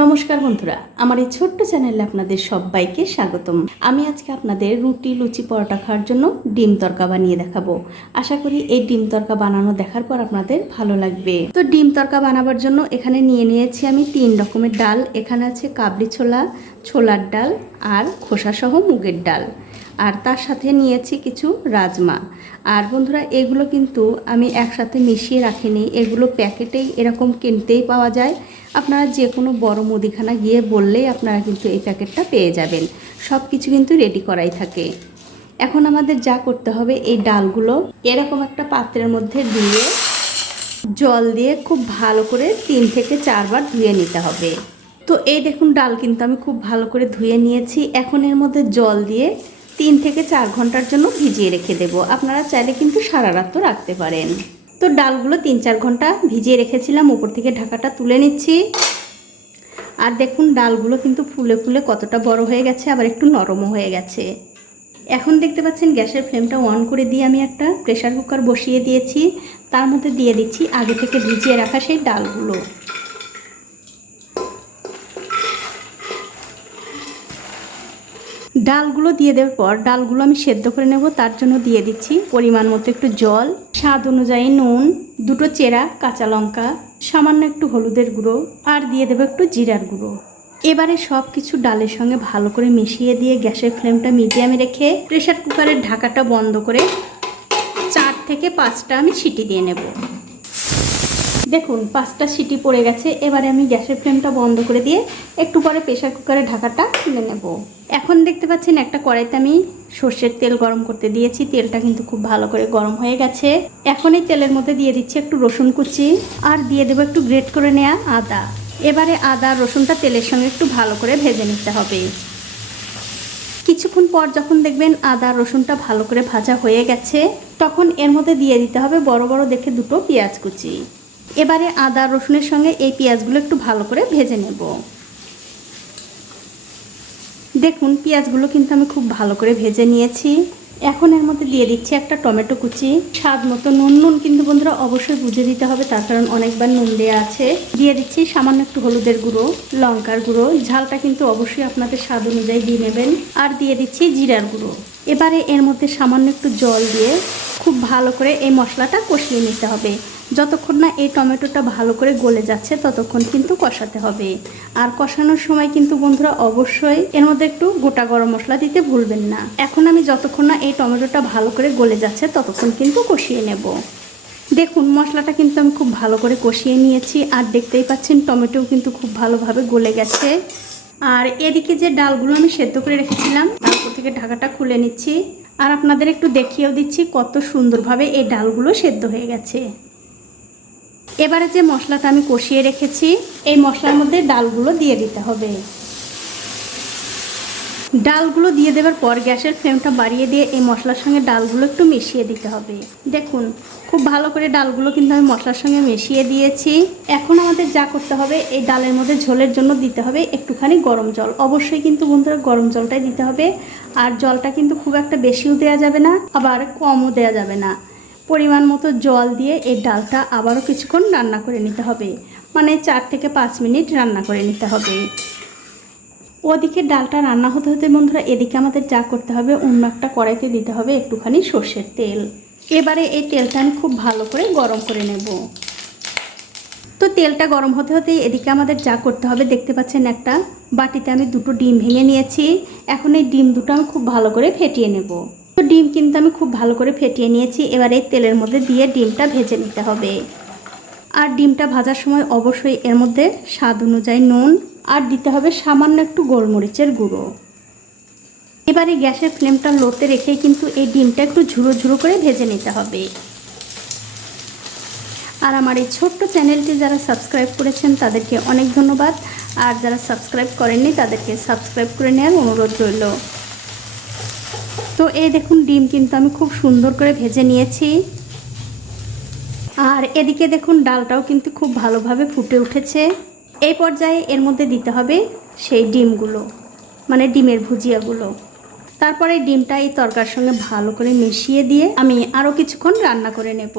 নমস্কার বন্ধুরা, আমার এই ছোট্ট চ্যানেলে আপনাদের সবাইকে স্বাগতম। আমি আজকে আপনাদের রুটি, লুচি, পরোটা খাওয়ার জন্য ডিম তরকা বানিয়ে দেখাবো। আশা করি এই ডিম তরকা বানানো দেখার পর আপনাদের ভালো লাগবে। তো ডিম তরকা বানাবার জন্য এখানে নিয়ে নিয়েছি আমি তিন রকমের ডাল। এখানে আছে কাবলি ছোলা, ছোলার ডাল আর খোসাসহ মুগের ডাল। আর তার সাথে নিয়েছি কিছু রাজমা। আর বন্ধুরা, এগুলো কিন্তু আমি একসাথে মিশিয়ে রাখিনি। এগুলো প্যাকেটেই এরকম কিনতেই পাওয়া যায়। আপনারা যে কোনো বড় মুদিখানা গিয়ে বললেই আপনারা কিন্তু এই প্যাকেটটা পেয়ে যাবেন। সব কিছু কিন্তু রেডি করাই থাকে। এখন আমাদের যা করতে হবে, এই ডালগুলো এরকম একটা পাত্রের মধ্যে দিয়ে জল দিয়ে খুব ভালো করে তিন থেকে চারবার ধুয়ে নিতে হবে। তো এই দেখুন, ডাল কিন্তু আমি খুব ভালো করে ধুয়ে নিয়েছি। এখন এর মধ্যে জল দিয়ে তিন থেকে চার ঘণ্টার জন্য ভিজিয়ে রেখে দেবো। আপনারা চাইলে কিন্তু সারা রাতও রাখতে পারেন। তো ডালগুলো তিন চার ঘণ্টা ভিজিয়ে রেখেছিলাম, উপর থেকে ঢাকাটা তুলে নিচ্ছি। আর দেখুন, ডালগুলো কিন্তু ফুলে ফুলে কতটা বড় হয়ে গেছে, আবার একটু নরমও হয়ে গেছে। এখন দেখতে পাচ্ছেন গ্যাসের ফ্লেমটা অন করে দিয়ে আমি একটা প্রেশার কুকার বসিয়ে দিয়েছি। তার মধ্যে দিয়ে দিচ্ছি আগে থেকে ভিজিয়ে রাখা সেই ডালগুলো। ডালগুলো দিয়ে দেওয়ার পর ডালগুলো আমি সেদ্ধ করে নেব, তার জন্য দিয়ে দিচ্ছি পরিমাণ মতো একটু জল, স্বাদ অনুযায়ী নুন, দুটো চেরা কাঁচা লঙ্কা, সামান্য একটু হলুদের গুঁড়ো আর দিয়ে দেবো একটু জিরার গুঁড়ো। এবারে সব কিছু ডালের সঙ্গে ভালো করে মিশিয়ে দিয়ে গ্যাসের ফ্লেমটা মিডিয়ামে রেখে প্রেশার কুকারের ঢাকাটা বন্ধ করে চার থেকে পাঁচটা আমি সিটি দিয়ে নেব। দেখুন, পাঁচটা সিটি পড়ে গেছে, এবারে আমি গ্যাসের ফ্লেমটা বন্ধ করে দিয়ে একটু পরে প্রেশার কুকারের ঢাকাটা তুলে নেব। এখন দেখতে পাচ্ছেন একটা কড়াইতে আমি সর্ষের তেল গরম করতে দিয়েছি, তেলটা কিন্তু খুব ভালো করে গরম হয়ে গেছে। এখন এই তেলের মধ্যে দিয়ে দিচ্ছি একটু রসুন কুচি আর দিয়ে দেবো একটু গ্রেট করে নেওয়া আদা। এবারে আদা রসুনটা তেলের সঙ্গে একটু ভালো করে ভেজে নিতে হবে। কিছুক্ষণ পর যখন দেখবেন আদা রসুনটা ভালো করে ভাজা হয়ে গেছে, তখন এর মধ্যে দিয়ে দিতে হবে বড় বড় দেখে দুটো পেঁয়াজ কুচি। এবারে আদা, রসুনের সঙ্গে এই পেঁয়াজগুলো একটু ভালো করে ভেজে নেব। দেখুন, পেঁয়াজগুলো কিন্তু আমি খুব ভালো করে ভেজে নিয়েছি। এখন এর মধ্যে দিয়ে দিচ্ছি একটা টমেটো কুচি। স্বাদ মতো নুন নুন কিন্তু বন্ধুরা অবশ্যই বুঝে দিতে হবে, তার কারণ অনেকবার নুন দেওয়া আছে। দিয়ে দিচ্ছি সামান্য একটু হলুদের গুঁড়ো, লঙ্কার গুঁড়ো। ঝালটা কিন্তু অবশ্যই আপনাদের স্বাদ অনুযায়ী দিয়ে নেবেন। আর দিয়ে দিচ্ছি জিরার গুঁড়ো। এবারে এর মধ্যে সামান্য একটু জল দিয়ে খুব ভালো করে এই মশলাটা কষিয়ে নিতে হবে। যতক্ষণ না এই টমেটোটা ভালো করে গলে যাচ্ছে, ততক্ষণ কিন্তু কষাতে হবে। আর কষানোর সময় কিন্তু বন্ধুরা অবশ্যই এর মধ্যে একটু গোটা গরম মশলা দিতে ভুলবেন না। এখন আমি যতক্ষণ না এই টমেটোটা ভালো করে গলে যাচ্ছে, ততক্ষণ কিন্তু কষিয়ে নেব। দেখুন, মশলাটা কিন্তু আমি খুব ভালো করে কষিয়ে নিয়েছি, আর দেখতেই পাচ্ছেন টমেটোও কিন্তু খুব ভালোভাবে গলে গেছে। আর এদিকে যে ডালগুলো আমি সেদ্ধ করে রেখেছিলাম তারপর থেকে ঢাকাটা খুলে নিচ্ছি। আর আপনাদের একটু দেখিয়েও দিচ্ছি কত সুন্দরভাবে এই ডালগুলো সেদ্ধ হয়ে গেছে। এবারে যে মশলাটা আমি কষিয়ে রেখেছি, এই মশলার মধ্যে ডালগুলো দিয়ে দিতে হবে। ডালগুলো দিয়ে দেওয়ার পর গ্যাসের ফ্লেমটা বাড়িয়ে দিয়ে এই মশলার সঙ্গে ডালগুলো একটু মিশিয়ে দিতে হবে। দেখুন, খুব ভালো করে ডালগুলো কিন্তু আমি মশলার সঙ্গে মিশিয়ে দিয়েছি। এখন আমাদের যা করতে হবে, এই ডালের মধ্যে ঝোলের জন্য দিতে হবে একটুখানি গরম জল। অবশ্যই কিন্তু বন্ধুরা গরম জলটাই দিতে হবে। আর জলটা কিন্তু খুব একটা বেশিও দেওয়া যাবে না, আবার কমও দেওয়া যাবে না। পরিমাণ মতো জল দিয়ে এই ডালটা আবারও কিছুক্ষণ রান্না করে নিতে হবে। মানে চার থেকে পাঁচ মিনিট রান্না করে নিতে হবে। ওদিকে ডালটা রান্না হতে হতে বন্ধুরা এদিকে আমাদের যা করতে হবে, অন্য একটা কড়াইতে দিতে হবে একটুখানি সর্ষের তেল। এবারে এই তেলটা আমি খুব ভালো করে গরম করে নেব। তো তেলটা গরম হতে হতে এদিকে আমাদের যা করতে হবে, দেখতে পাচ্ছেন একটা বাটিতে আমি দুটো ডিম ভেঙে নিয়েছি। এখন এই ডিম দুটো আমি খুব ভালো করে ফেটিয়ে নেব। তো ডিম কিন্তু আমি খুব ভালো করে ফেটিয়ে নিয়েছি। এবার এই তেলের মধ্যে দিয়ে ডিমটা ভেজে নিতে হবে। আর ডিমটা ভাজার সময় অবশ্যই এর মধ্যে স্বাদ অনুযায়ী নুন আর দিতে হবে সামান্য একটু গোলমরিচের গুঁড়ো। এবারে গ্যাসের ফ্লেমটা লোতে রেখে কিন্তু এই ডিমটা একটু ঝুড়ো ঝুড়ো করে ভেজে নিতে হবে। আর আমার এই ছোট্ট চ্যানেলটি যারা সাবস্ক্রাইব করেছেন, তাদেরকে অনেক ধন্যবাদ। আর যারা সাবস্ক্রাইব করেননি, তাদেরকে সাবস্ক্রাইব করে নেওয়ার অনুরোধ রইল। তো এই দেখুন, ডিম কিন্তু আমি খুব সুন্দর করে ভেজে নিয়েছি। আর এদিকে দেখুন, ডালটাও কিন্তু খুব ভালোভাবে ফুটে উঠেছে। এই পর্যায়ে এর মধ্যে দিতে হবে সেই ডিমগুলো মানে ডিমের ভুজিয়াগুলো। তারপরে ডিমটা এই তরকার সঙ্গে ভালো করে মিশিয়ে দিয়ে আমি আরও কিছুক্ষণ রান্না করে নেব।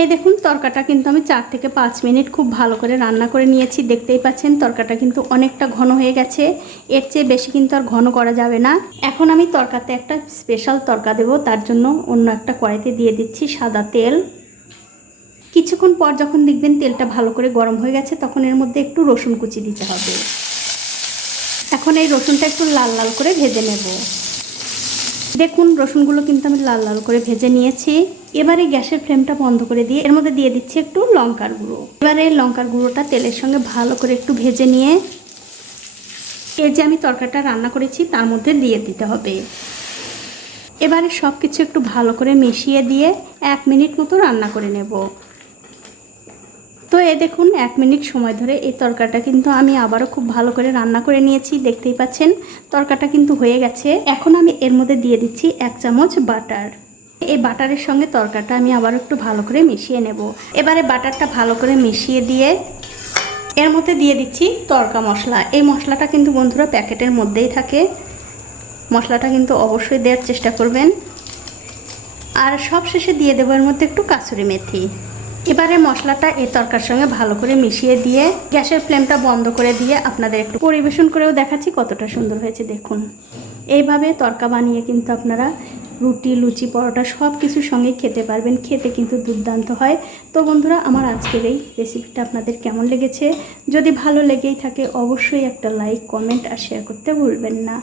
এই দেখুন, তরকাটা কিন্তু আমি চার থেকে পাঁচ মিনিট খুব ভালো করে রান্না করে নিয়েছি। দেখতেই পাচ্ছেন, তরকাটা কিন্তু অনেকটা ঘন হয়ে গেছে। এর চেয়ে বেশি কিন্তু আর ঘন করা যাবে না। এখন আমি তরকাতে একটা স্পেশাল তরকা দেবো, তার জন্য অন্য একটা কড়াইতে দিয়ে দিচ্ছি সাদা তেল। কিছুক্ষণ পর যখন দেখবেন তেলটা ভালো করে গরম হয়ে গেছে, তখন এর মধ্যে একটু রসুন কুচি দিতে হবে। এখন এই রসুনটা একটু লাল লাল করে ভেজে নেব। দেখুন, রসুনগুলো কিন্তু আমি লাল লাল করে ভেজে নিয়েছি। এবারে গ্যাসের ফ্লেমটা বন্ধ করে দিয়ে এর মধ্যে দিয়ে দিচ্ছি একটু লঙ্কার গুঁড়ো। এবারে লঙ্কার গুঁড়োটা তেলের সঙ্গে ভালো করে একটু ভেজে নিয়ে, এই যে আমি তরকারিটা রান্না করেছি, তার মধ্যে দিয়ে দিতে হবে। এবারে সব কিছু একটু ভালো করে মিশিয়ে দিয়ে এক মিনিট মতো রান্না করে নেব। তো এ দেখুন, এক মিনিট সময় ধরে এই তরকাটা কিন্তু আমি আবারও খুব ভালো করে রান্না করে নিয়েছি, দেখতেই পাচ্ছেন। তরকাটা কিন্তু হয়ে গেছে। এখন আমি এর মধ্যে দিয়ে দিচ্ছি এক চামচ বাটার। এই বাটারের সঙ্গে তরকাটা আমি আবার একটু ভালো করে মিশিয়ে নেব। এবারে বাটারটা ভালো করে মিশিয়ে দিয়ে এর মধ্যে দিয়ে দিচ্ছি তরকা মশলা। এই মশলাটা কিন্তু বন্ধুরা প্যাকেটের মধ্যেই থাকে। মশলাটা কিন্তু অবশ্যই দেওয়ার চেষ্টা করবেন। আর সব শেষে দিয়ে দেবো এর মধ্যে একটু কাসুরি মেথি। এবারে মশলাটা এই তরকার সঙ্গে ভালো করে মিশিয়ে দিয়ে গ্যাসের ফ্লেমটা বন্ধ করে দিয়ে আপনাদের একটু পরিবেশন করেও দেখাচ্ছি কতটা সুন্দর হয়েছে, দেখুন। এইভাবে তরকা বানিয়ে কিন্তু আপনারা রুটি, লুচি, পরোটা সব কিছুর সঙ্গে খেতে পারবেন। খেতে কিন্তু দুর্দান্ত হয়। তো বন্ধুরা, আমার আজকের এই রেসিপিটা আপনাদের কেমন লেগেছে? যদি ভালো লেগেই থাকে, অবশ্যই একটা লাইক কমেন্ট আর শেয়ার করতে ভুলবেন না।